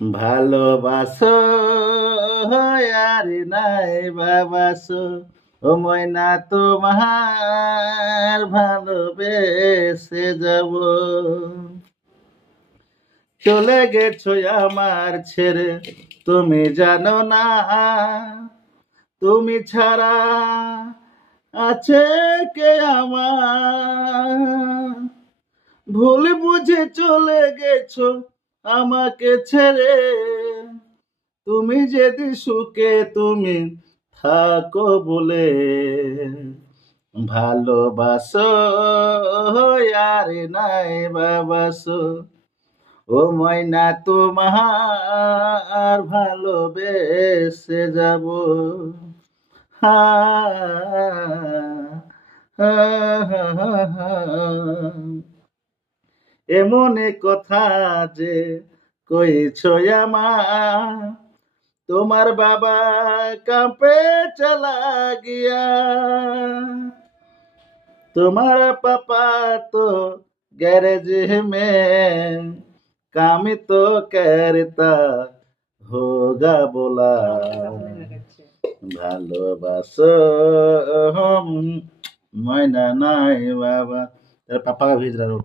ভালোবাসো আর নাই বাবাসো, ও ময়না তোমার ভালোবেসে যাব। চলে গেছো আমার ছেড়ে, তুমি জানো না তুমি ছাড়া আছে কে আমার। ভুল বুঝে চলে গেছো আমাকে ছেড়ে, তুমি যদি সুখে তুমি থাকো বলে। ভালোবাসো আর নাই বাবাসো, ও ময়না তোমার ভালোবেসে যাব। হা হা হা হা। এমন কথা যে কইছো আমার, তোমার বাবা কাঁপে চলা গিয়া। তোমার পাপা তো গ্যারেজ में काम तो करता होगा बोला। ভালোবাসো ময়না নাই বাবা, तेरे पापा का भेज रहा हूँ।